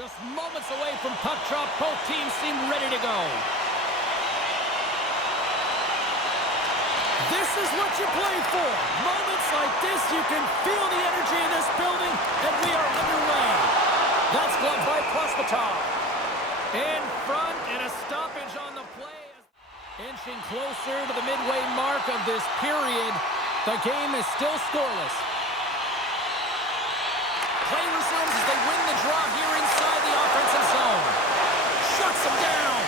Just moments away from puck drop, both teams seem ready to go. This is what you play for. Moments like this, you can feel the energy in this building, and we are underway. That's gloved by Vityaz. In front, and a stoppage on the play. Inching closer to the midway mark of this period. The game is still scoreless. Play resumes as they win the draw here inside the offensive zone. Shuts him down.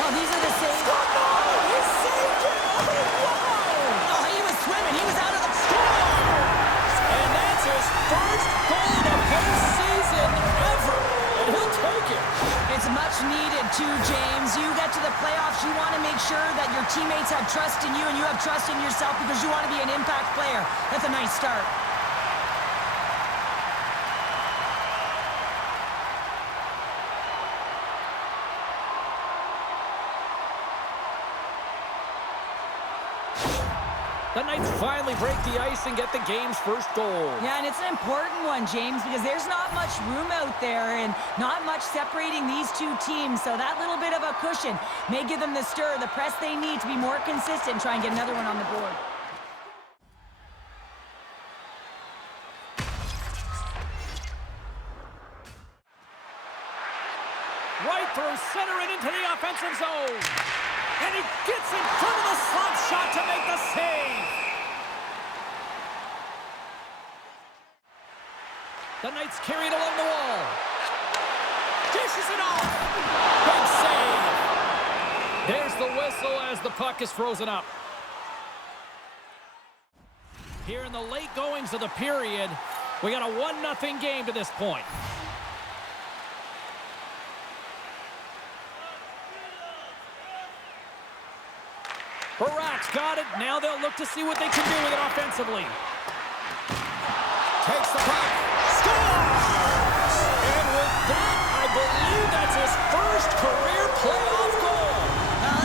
Oh, these are the saves. He saved it. Oh, wow. Oh, he was swimming. He was out of the Scores! And that's his first goal of the postseason ever. And he'll take it. It's much needed too, James. You get to the playoffs, you want to make sure that your teammates have trust in you and you have trust in yourself because you want to be an impact player. That's a nice start. The Knights finally break the ice and get the game's first goal. Yeah, and it's an important one, James, because there's not much room out there and not much separating these two teams. So that little bit of a cushion may give them the stir, the press they need to be more consistent and try and get another one on the board. Right through center and into the offensive zone. And he gets in front of the slot shot to make the save. The Knights carry it along the wall. Dishes it off. Big save. There's the whistle as the puck is frozen up. Here in the late goings of the period, we got a 1-0 game to this point. Barak's got it. Now they'll look to see what they can do with it offensively. Takes the puck. Scores! And with that, I believe that's his first career playoff goal.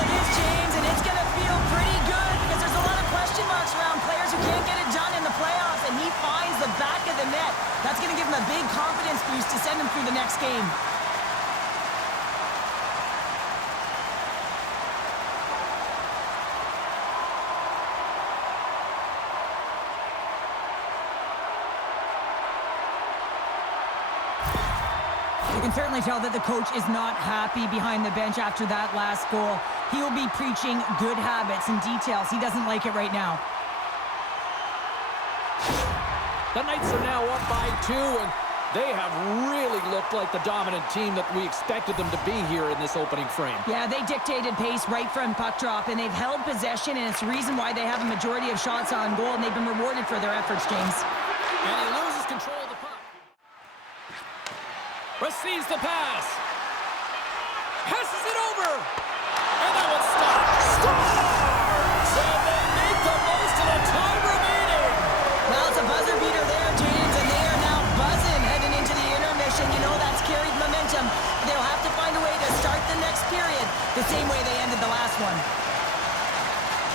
It is, James, and it's going to feel pretty good because there's a lot of question marks around players who can't get it done in the playoffs, and he finds the back of the net. That's going to give him a big confidence boost to send him through the next game. You can certainly tell that the coach is not happy behind the bench after that last goal. He will be preaching good habits and details. He doesn't like it right now. The Knights are now up by 2, and they have really looked like the dominant team that we expected them to be here in this opening frame. Yeah, they dictated pace right from puck drop, and they've held possession, and it's the reason why they have a majority of shots on goal, and they've been rewarded for their efforts, James. And he loses control of the puck. Receives the pass. Passes it over. And that one stops. Scores! And they make the most of the time remaining. Well, it's a buzzer beater there, James, and they are now buzzing heading into the intermission. You know that's carried momentum. They'll have to find a way to start the next period the same way they ended the last one.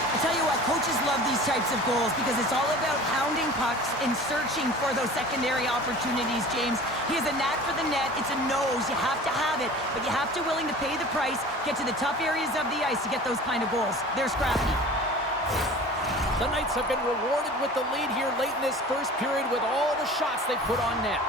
I tell you what, coaches love these types of goals because it's all about hounding pucks and searching for those secondary opportunities, James. He has a knack for the net. It's a nose. You have to have it, but you have to willing to pay the price, get to the tough areas of the ice to get those kind of goals. They're scrappy. The Knights have been rewarded with the lead here late in this first period with all the shots they put on net.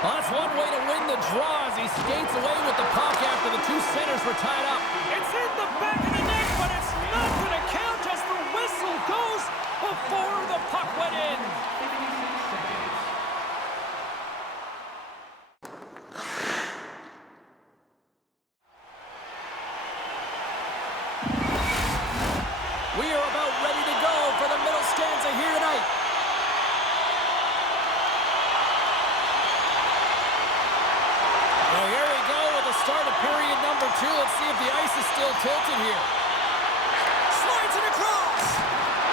Well, that's one way to win the draw as he skates away with the puck after the two centers were tied up. It's in the back of the net, but it's not going to count as the whistle goes before the puck went in. We are about ready to go for the middle stanza here tonight. Start of period number 2. Let's see if the ice is still tilted here. Slides it across.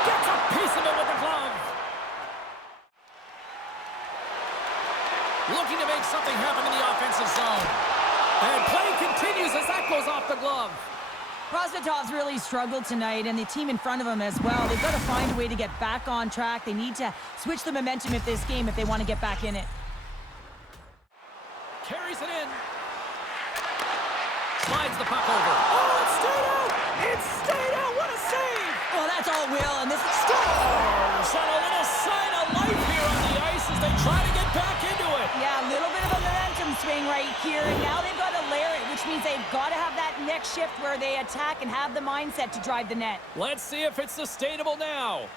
Gets a piece of it with the glove. Looking to make something happen in the offensive zone. And play continues as that goes off the glove. Prosvetov's really struggled tonight, and the team in front of him as well. They've got to find a way to get back on track. They need to switch the momentum of this game if they want to get back in it. Carries it in. Slides the puck over. Oh, it stayed out! It stayed out! What a save! Well, that's all Will, and this is... Scores! And a little sign of life here on the ice as they try to get back into it. Yeah, a little bit of a momentum swing right here, and now they've got to layer it, which means they've got to have that next shift where they attack and have the mindset to drive the net. Let's see if it's sustainable now.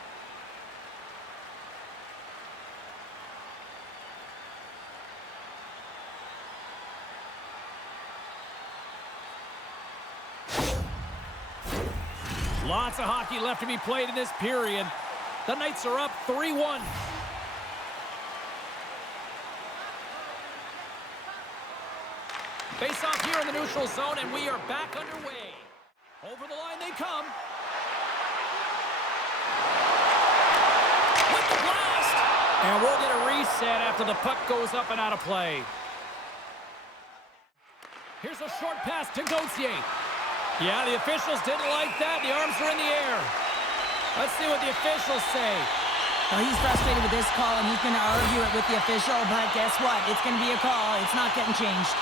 Lots of hockey left to be played in this period. The Knights are up 3-1. Face off here in the neutral zone, and we are back underway. Over the line they come. With the blast! And we'll get a reset after the puck goes up and out of play. Here's a short pass to Gauthier. Yeah, the officials didn't like that. The arms are in the air. Let's see what the officials say. Well, he's frustrated with this call, and he's going to argue it with the official, but guess what? It's going to be a call. It's not getting changed.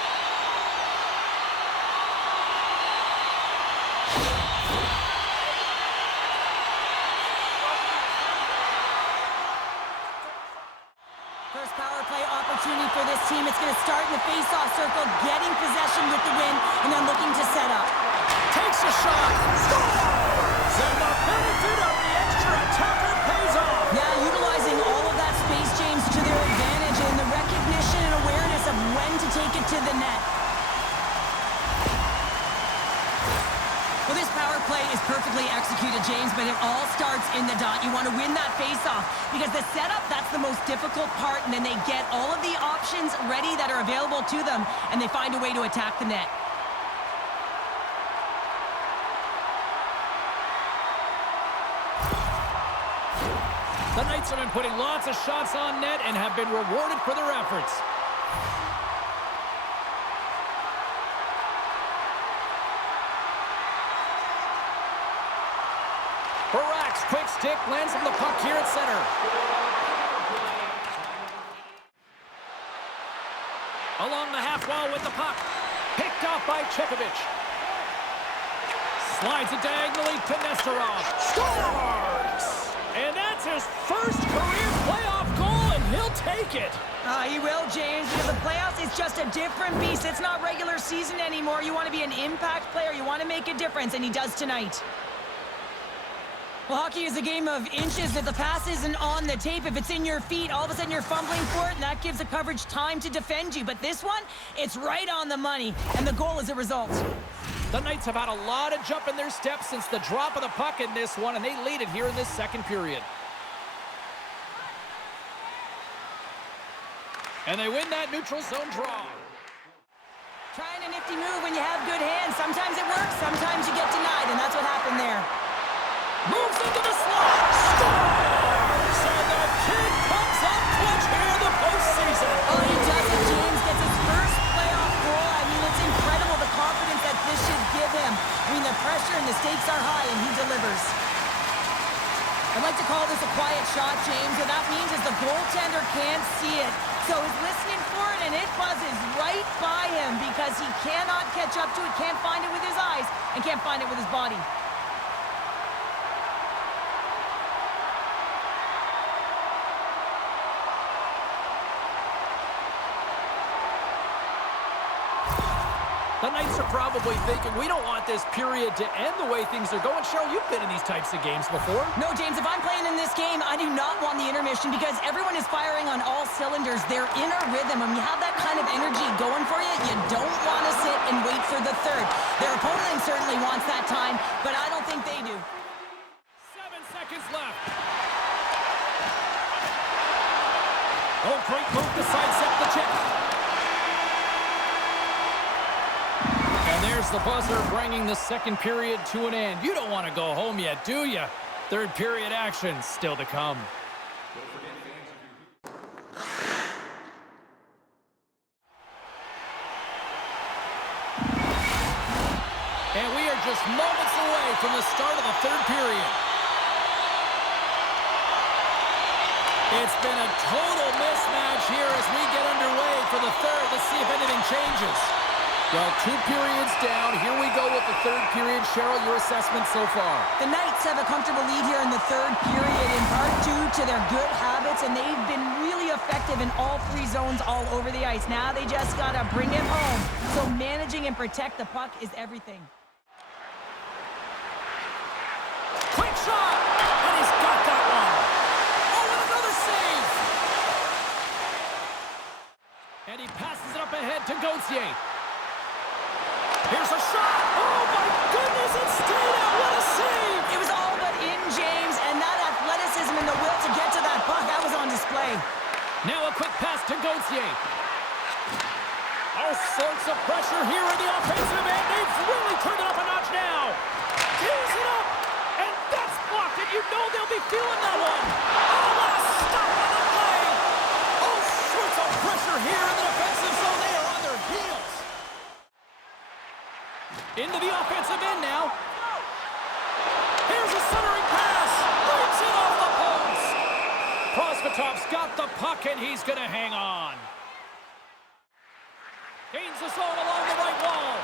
First power play opportunity for this team. It's going to start in the face-off circle, getting possession with the win, and then looking to set up. Takes a shot. Scores! And the benefit of the extra attacker pays off. Yeah, utilizing all of that space, James, to their advantage, and the recognition and awareness of when to take it to the net. Well, this power play is perfectly executed, James, but it all starts in the dot. You want to win that face-off because the setup, that's the most difficult part, and then they get all of the options ready that are available to them, and they find a way to attack the net. The Knights have been putting lots of shots on net and have been rewarded for their efforts. Barak's quick stick lands on the puck here at center. Along the half wall with the puck. Picked off by Chekovich. Slides it diagonally to Nesterov. Scores! And that's his first career playoff goal, and he'll take it. He will, James, because the playoffs is just a different beast. It's not regular season anymore. You want to be an impact player. You want to make a difference, and he does tonight. Well, hockey is a game of inches. If the pass isn't on the tape, if it's in your feet, all of a sudden you're fumbling for it, and that gives the coverage time to defend you. But this one, it's right on the money, and the goal is a result. The Knights have had a lot of jump in their steps since the drop of the puck in this one, and they lead it here in this second period. And they win that neutral zone draw. Trying a nifty move when you have good hands. Sometimes it works, sometimes you get denied, and that's what happened there. Moves into the slot. Scores! And the kid comes up clutch here in the postseason. Oh, he does it, James. Gets his first playoff goal. I mean, it's incredible the confidence that this should give him. I mean, the pressure and the stakes are high, and he delivers. I'd like to call this a quiet shot, James. What that means is the goaltender can't see it. So he's listening for it, and it buzzes right by him because he cannot catch up to it, can't find it with his eyes, and can't find it with his body. The Knights are probably thinking, we don't want this period to end the way things are going. Cheryl, you've been in these types of games before. No, James, if I'm playing in this game, I do not want the intermission because everyone is firing on all cylinders. They're in a rhythm. When you have that kind of energy going for you, you don't want to sit and wait for the third. Their opponent certainly wants that time, but I don't think they do. 7 seconds left. Oh, great move to sidestep the chip. And there's the buzzer, bringing the second period to an end. You don't want to go home yet, do you? Third period action still to come. And we are just moments away from the start of the third period. It's been a total mismatch here as we get underway for the third. Let's see if anything changes. Well, 2 periods down. Here we go with the third period. Cheryl, your assessment so far? The Knights have a comfortable lead here in the third period, in part due to their good habits, and they've been really effective in all 3 zones all over the ice. Now they just got to bring it home. So managing and protect the puck is everything. Quick shot! And he's got that one. Oh, and another save! And he passes it up ahead to Gauthier. Here's a shot! Oh, my goodness, it stayed out! What a save! It was all but in, James, and that athleticism and the will to get to that puck, that was on display. Now a quick pass to Gauthier. All sorts of pressure here in the offensive end. They've really turned it up a notch now. Tees it up, and that's blocked, and you know they'll be feeling that one. Oh, what a stop on the play! All sorts of pressure here in the defensive zone. They are on their heels. Into the offensive end now. Here's a centering pass. Breaks it off the post. Prosvetov's got the puck, and he's going to hang on. Gains the zone along the right wall.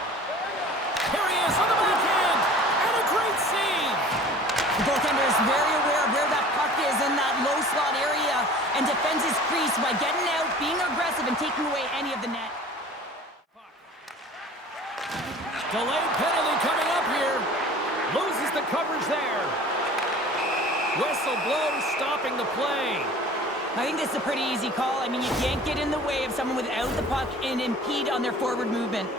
Here he is on the backhand. And a great save. The goaltender is very aware of where that puck is in that low slot area and defends his crease by getting out, being aggressive, and taking away any of the net. Delayed penalty coming up here. Loses the coverage there. Whistle blows, stopping the play. I think this is a pretty easy call. I mean, you can't get in the way of someone without the puck and impede on their forward movement.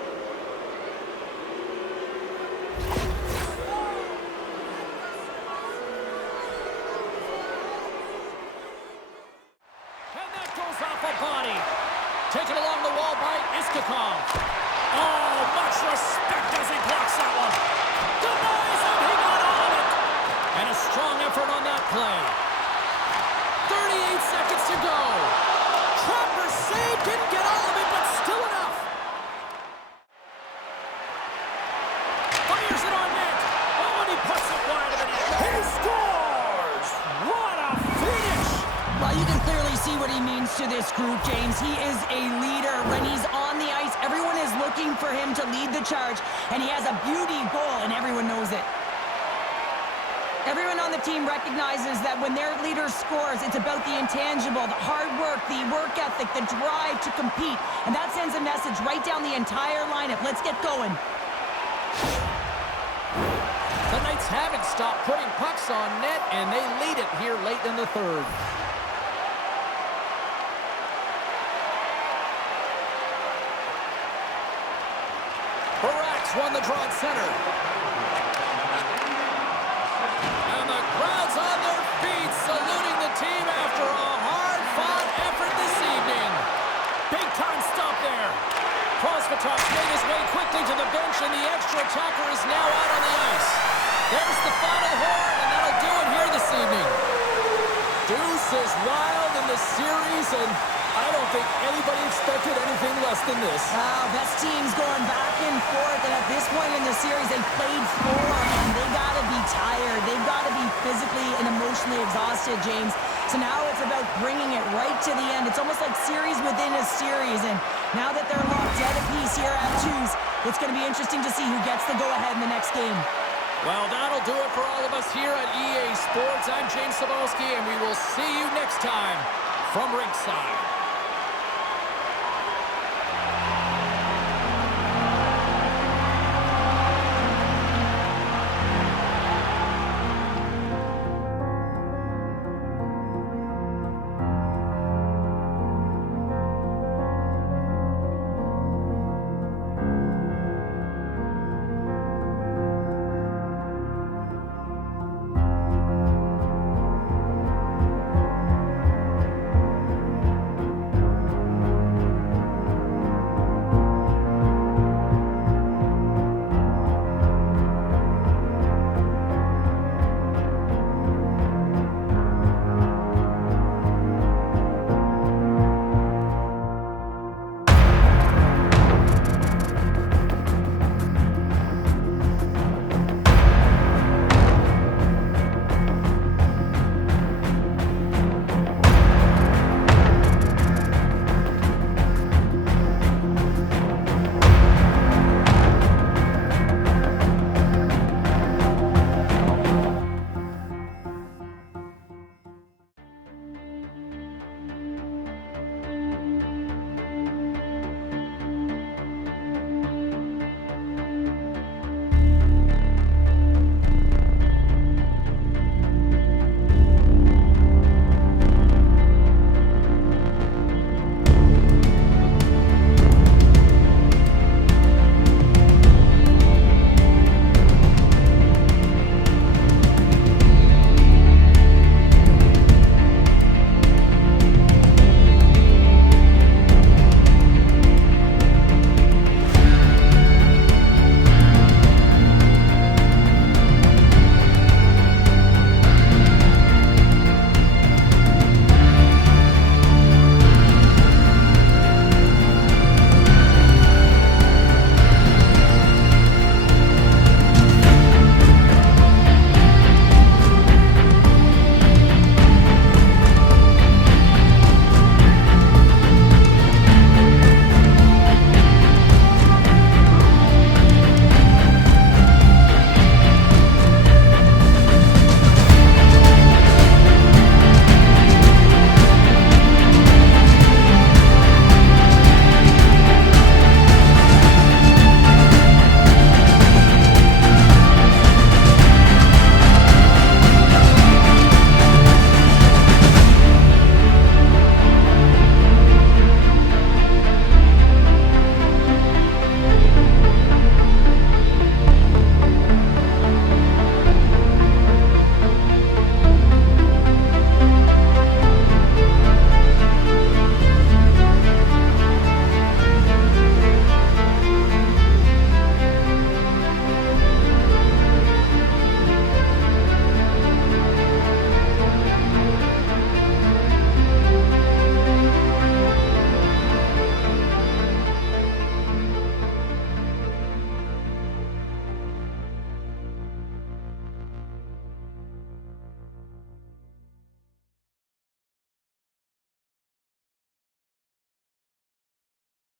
And that goes off a body. Taken along the wall by Iskakov. Oh, much respect as he blocks that one. Denies him, he got all of it. And a strong effort on that play. 38 seconds to go. Trapper save, didn't get all of it, but still enough. Fires it on net. Oh, and he puts it wide of the net. He scores! What a finish! Well, you can clearly see what he means to this group, James. He is a leader. When he's on the ice, everyone is looking for him to lead the charge, and he has a beauty goal, and everyone knows it. Everyone on the team recognizes that when their leader scores, it's about the intangible, the hard work, the work ethic, the drive to compete, and that sends a message right down the entire lineup. Let's get going. The Knights haven't stopped putting pucks on net, and they lead it here late in the third. Baracks won the draw at center. And the crowd's on their feet, saluting the team after a hard-fought effort this evening. Big-time stop there. Prosvetov made his way quickly to the bench, and the extra attacker is now out on the ice. There's the final horn, and that'll do it here this evening. Deuce is wild in the series, and I don't think anybody expected anything less than this. Wow, best teams going back and forth, and at this point in the series, they played 4, and they got to be tired. They've got to be physically and emotionally exhausted, James. So now it's about bringing it right to the end. It's almost like series within a series, and now that they're locked dead apiece here at 2s, it's going to be interesting to see who gets the go-ahead in the next game. Well, that'll do it for all of us here at EA Sports. I'm James Cebulski, and we will see you next time from ringside.